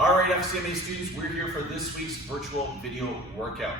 All right, FCMA students, we're here for this week's virtual video workout.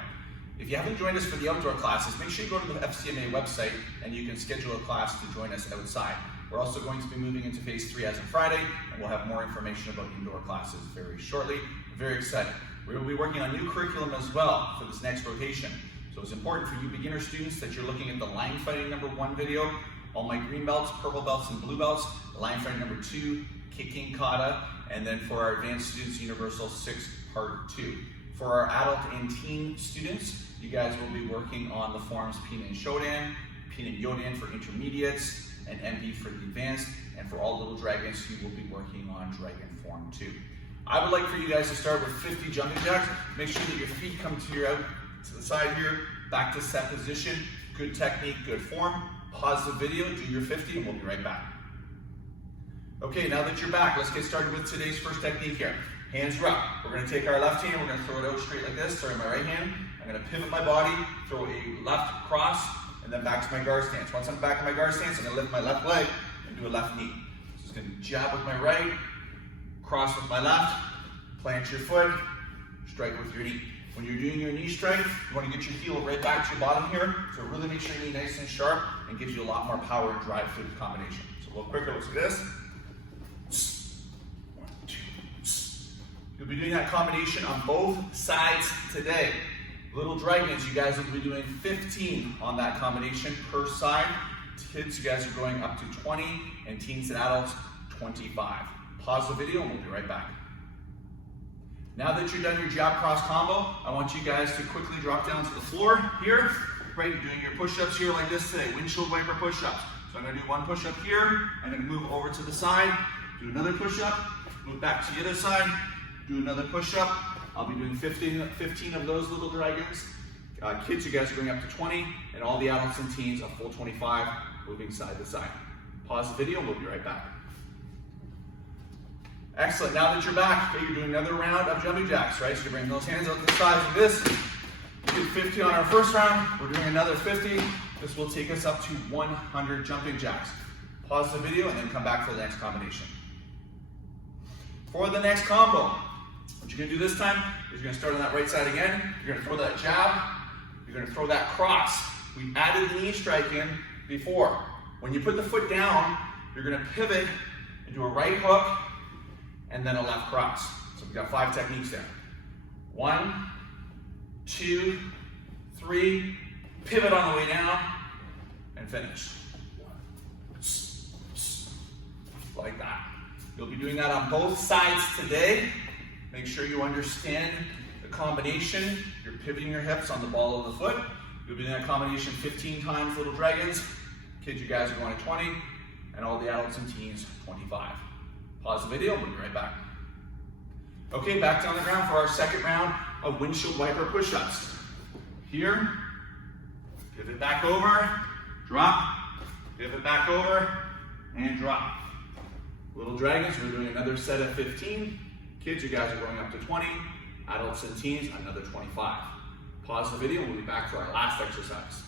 If you haven't joined us for the outdoor classes, make sure you go to the FCMA website and you can schedule a class to join us outside. We're also going to be moving into phase 3 as of Friday, and we'll have more information about indoor classes very shortly. I'm very excited. We will be working on new curriculum as well for this next rotation. So it's important for you beginner students that you're looking at the line fighting number 1 video, all my green belts, purple belts, and blue belts, line fighting number 2, kicking kata, and then for our advanced students, universal 6 part 2. For our adult and teen students, you guys will be working on the forms Pin and Shodan, Pin and Yodan for intermediates, and MD for the advanced, and for all little dragons, you will be working on Dragon Form 2. I would like for you guys to start with 50 jumping jacks. Make sure that your feet come to the side here, back to set position. Good technique, good form. Pause the video, do your 50, and we'll be right back. Okay, now that you're back, let's get started with today's first technique here. Hands are up. We're going to take our left hand, we're going to throw it out straight like this, starting my right hand. I'm going to pivot my body, throw a left cross, and then back to my guard stance. Once I'm back in my guard stance, I'm going to lift my left leg and do a left knee. So it's going to jab with my right, cross with my left, plant your foot, strike with your knee. When you're doing your knee strike, you want to get your heel right back to your bottom here, so really make sure your knee nice and sharp and gives you a lot more power and drive through the combination. So a little quicker, let's do this. You'll be doing that combination on both sides today. Little dragons, you guys will be doing 15 on that combination per side. Kids, you guys are going up to 20, and teens and adults, 25. Pause the video and we'll be right back. Now that you're done your jab cross combo, I want you guys to quickly drop down to the floor here. Right, you're doing your push-ups here like this today, windshield wiper push-ups. So I'm gonna do one push-up here, I'm gonna move over to the side, do another push-up, move back to the other side, do another push-up. I'll be doing 15 of those little dragons. Kids, you guys are going up to 20, and all the adults and teens, a full 25, moving side to side. Pause the video, and we'll be right back. Excellent, now that you're back, okay, you're doing another round of jumping jacks, right? So you bring those hands out to the side like this. We did 50 on our first round, we're doing another 50. This will take us up to 100 jumping jacks. Pause the video and then come back for the next combination. For the next combo, what you're gonna do this time is you're gonna start on that right side again. You're gonna throw that jab, you're gonna throw that cross. We added the knee strike in before. When you put the foot down, you're gonna pivot and do a right hook and then a left cross. So we've got 5 techniques there. 1, 2, 3, pivot on the way down, and finish. Like that. You'll be doing that on both sides today. Make sure you understand the combination. You're pivoting your hips on the ball of the foot. You'll be doing that combination 15 times, little dragons. Kids, you guys are going to 20, and all the adults and teens, 25. Pause the video, we'll be right back. Okay, back down the ground for our second round of windshield wiper push-ups. Here, pivot back over, drop, pivot back over, and drop. Little dragons, we're doing another set of 15. Kids, you guys are going up to 20. Adults and teens, another 25. Pause the video, and we'll be back for our last exercise.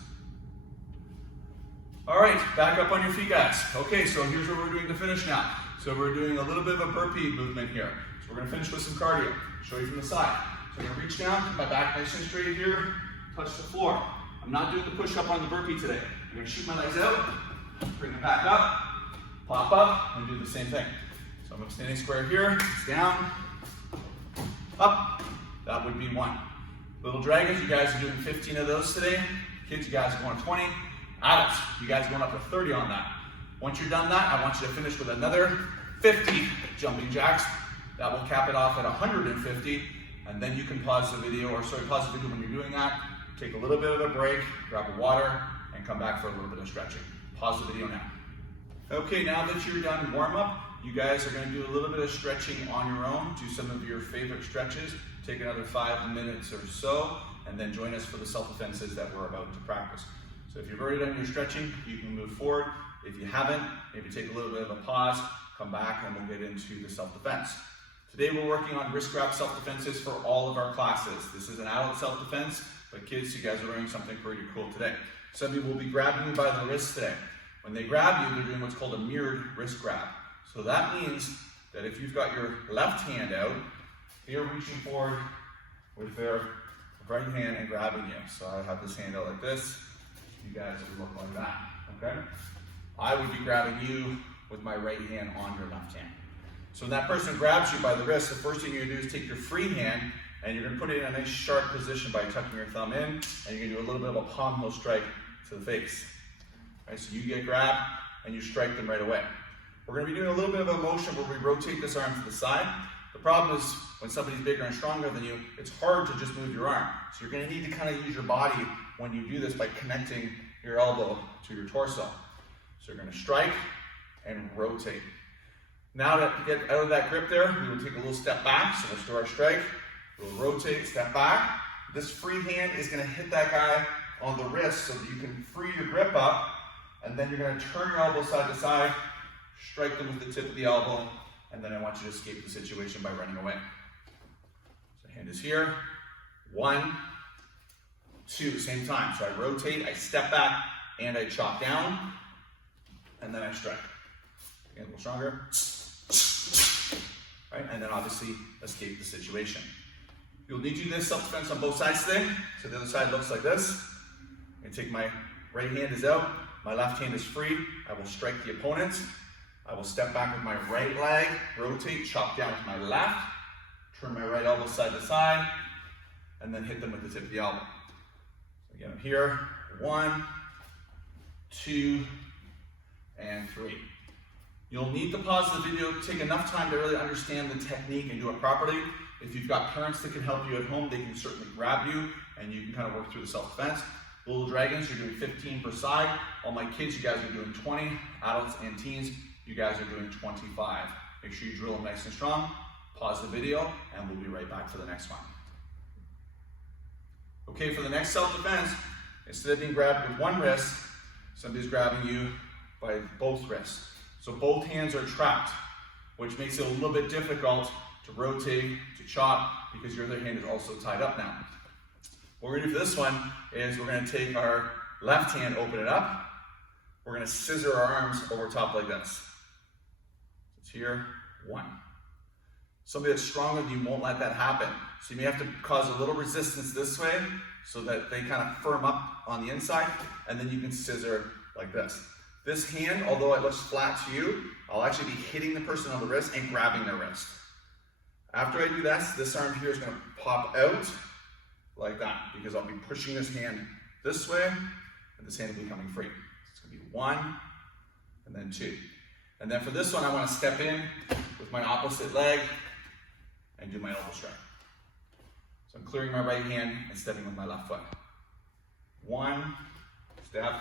All right, back up on your feet, guys. Okay, so here's what we're doing to finish now. So we're doing a little bit of a burpee movement here. So we're gonna finish with some cardio. Show you from the side. So I'm gonna reach down, keep my back nice and straight here, touch the floor. I'm not doing the push-up on the burpee today. I'm gonna shoot my legs out, bring them back up, pop up, and do the same thing. So I'm standing square here, it's down, up, that would be 1. Little dragons, you guys are doing 15 of those today. Kids, you guys are going 20. Adults, you guys are going up to 30 on that. Once you're done that, I want you to finish with another 50 jumping jacks. That will cap it off at 150, and then you can pause the video, pause the video when you're doing that, take a little bit of a break, grab a water, and come back for a little bit of stretching. Pause the video now. Okay, now that you're done warm up, you guys are gonna do a little bit of stretching on your own. Do some of your favorite stretches. Take another 5 minutes or so, and then join us for the self-defenses that we're about to practice. So if you've already done your stretching, you can move forward. If you haven't, maybe take a little bit of a pause, come back, and we'll get into the self-defense. Today we're working on wrist grab self-defenses for all of our classes. This is an adult self-defense, but kids, you guys are learning something pretty cool today. Somebody will be grabbing you by the wrist today. When they grab you, they're doing what's called a mirrored wrist grab. So that means that if you've got your left hand out They're reaching forward with their right hand and grabbing you. So I have this hand out like this. You guys would look like that, okay? I would be grabbing you with my right hand on your left hand. So when that person grabs you by the wrist, the first thing you're gonna do is take your free hand and you're gonna put it in a nice sharp position by tucking your thumb in, and you're gonna do a little bit of a palm heel strike to the face. Right, so you get grabbed and you strike them right away. We're gonna be doing a little bit of a motion where we rotate this arm to the side. The problem is when somebody's bigger and stronger than you, it's hard to just move your arm. So you're gonna need to kind of use your body when you do this by connecting your elbow to your torso. So you're gonna strike and rotate. Now to get out of that grip there, we will take a little step back. So let's do our strike. We'll rotate, step back. This free hand is gonna hit that guy on the wrist so that you can free your grip up, and then you're gonna turn your elbow side to side, strike them with the tip of the elbow, and then I want you to escape the situation by running away. So hand is here, 1, 2, same time. So I rotate, I step back, and I chop down, and then I strike. Again, a little stronger. Right, and then obviously escape the situation. You'll need to do this self-defense on both sides today. So the other side looks like this. I'm gonna take my right hand is out, my left hand is free. I will strike the opponent. I will step back with my right leg, rotate, chop down with my left, turn my right elbow side to side, and then hit them with the tip of the elbow. So again, I'm here, 1, 2, and 3. You'll need to pause the video, take enough time to really understand the technique and do it properly. If you've got parents that can help you at home, they can certainly grab you and you can kind of work through the self-defense. Little dragons, you're doing 15 per side. All my kids, you guys are doing 20. Adults and teens, you guys are doing 25. Make sure you drill them nice and strong. Pause the video and we'll be right back for the next one. Okay, for the next self-defense, instead of being grabbed with one wrist, somebody's grabbing you by both wrists. So both hands are trapped, which makes it a little bit difficult to rotate, to chop, because your other hand is also tied up now. What we're gonna do for this one is we're gonna take our left hand, open it up. We're gonna scissor our arms over top like this. It's here, 1. Somebody that's stronger than you won't let that happen. So you may have to cause a little resistance this way so that they kind of firm up on the inside, and then you can scissor like this. This hand, although it looks flat to you, I'll actually be hitting the person on the wrist and grabbing their wrist. After I do this arm here is going to pop out like that, because I'll be pushing this hand this way, and this hand will be coming free. It's going to be 1, and then 2. And then for this one, I want to step in with my opposite leg and do my elbow strike. So I'm clearing my right hand and stepping with my left foot. 1, step,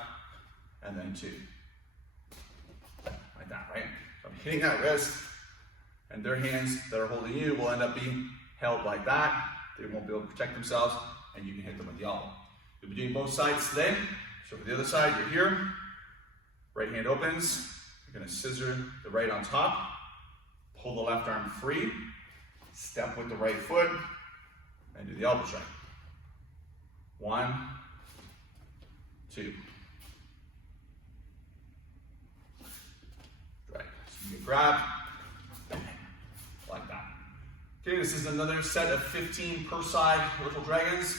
and then 2. Like that, right? So I'm hitting that wrist, and their hands that are holding you will end up being held like that. They won't be able to protect themselves, and you can hit them with the elbow. You'll be doing both sides today. So for the other side, you're here. Right hand opens. You're going to scissor the right on top. Pull the left arm free. Step with the right foot, and do the elbow strike. 1, 2. Right. So you get grabbed, like that. Okay, this is another set of 15 per side little dragons.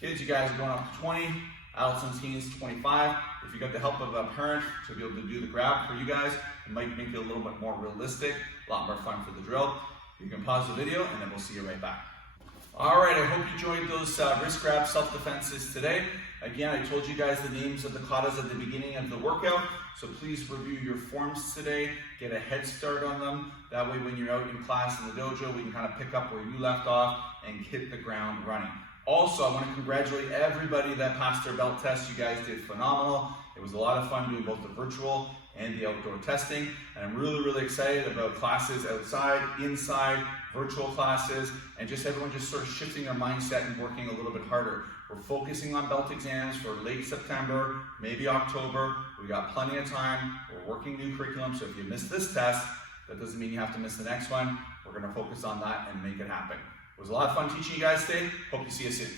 Kids, you guys are going up to 20. Adults and teens, 25. If you got the help of a parent to be able to do the grab for you guys, it might make it a little bit more realistic, a lot more fun for the drill. You can pause the video and then we'll see you right back. All right, I hope you enjoyed those wrist grab self-defenses today. Again, I told you guys the names of the katas at the beginning of the workout, so please review your forms today, get a head start on them. That way when you're out in class in the dojo, we can kind of pick up where you left off and hit the ground running. Also, I want to congratulate everybody that passed their belt test. You guys did phenomenal. It was a lot of fun doing both the virtual and the outdoor testing. And I'm really, really excited about classes outside, inside, virtual classes, and just everyone just sort of shifting their mindset and working a little bit harder. We're focusing on belt exams for late September, maybe October. We got plenty of time. We're working new curriculum, so if you miss this test, that doesn't mean you have to miss the next one. We're going to focus on that and make it happen. It was a lot of fun teaching you guys today. Hope to see you soon.